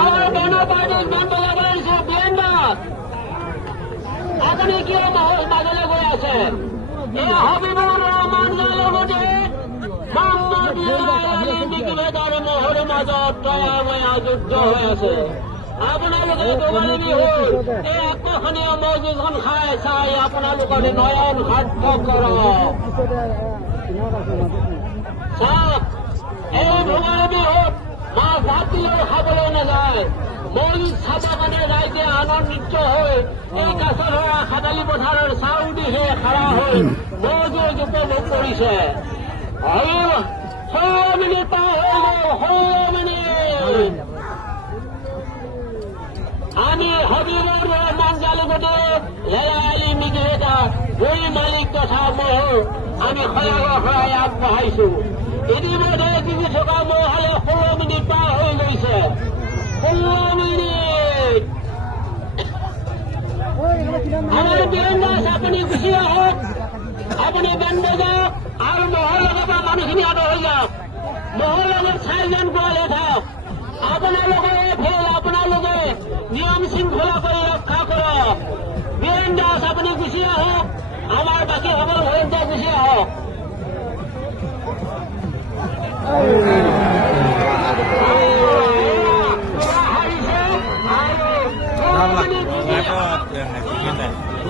আমার কেন পার্টির বন্ধ লাগাইছে বিএনডাস আপনি কি মহল বাজারে গিয়ে আছেন এই হাবিবুর রহমানের লগতে মোহাম্মদ নিকিবেদার মহল মাজত তয়া যুদ্ধ হৈ আছে আপোনালোকে দোকানী হ'ল এই আকৰ্ষণীয় মজুজন খাই চাই আপোনালোকৰ নয়ন সাৰ্থক কৰক চাওক এই ভোগালী বিহুত মাছ ভাত দিলেও খাবলৈ নাযায় মূল চাব কাৰণে ৰাইজে আনন্দিত হৈ এই কাছৰ খাটালি পথাৰৰ চাউ দিহে খাৰা হৈ মজুজ উপভোগ কৰিছে আৰু 16 মিনিট পাৰ হৈ গ'ল 16 মিনিট আমি হাবিবুর রহমান জালুগতে লেলালি নিকিবেদা দুই মালিক তথা মহল আমি সহায় আগবঢ়াইছো ইতিমধ্যে কিছু থকা মহলে 16 মিনিট পাৰ হৈ গৈছে 16 মিনিট আমাৰ বিৰঞ্জাজ আপুনি গুচি আহক আপুনি বেণ্ড যাওক আৰু মহল লগাব মানুহখিনি আদৰ হৈ যাওক মহল লগত 4জন গোৱালে থাকক আপোনালোকে ফেল আপোনালোকে নিয়ম শৃংখলা কৰি ৰক্ষা কৰক বিৰঞ্জাজ আপুনি গুচি আহক আমাৰ বাকী সকল হৈ গুচি আহক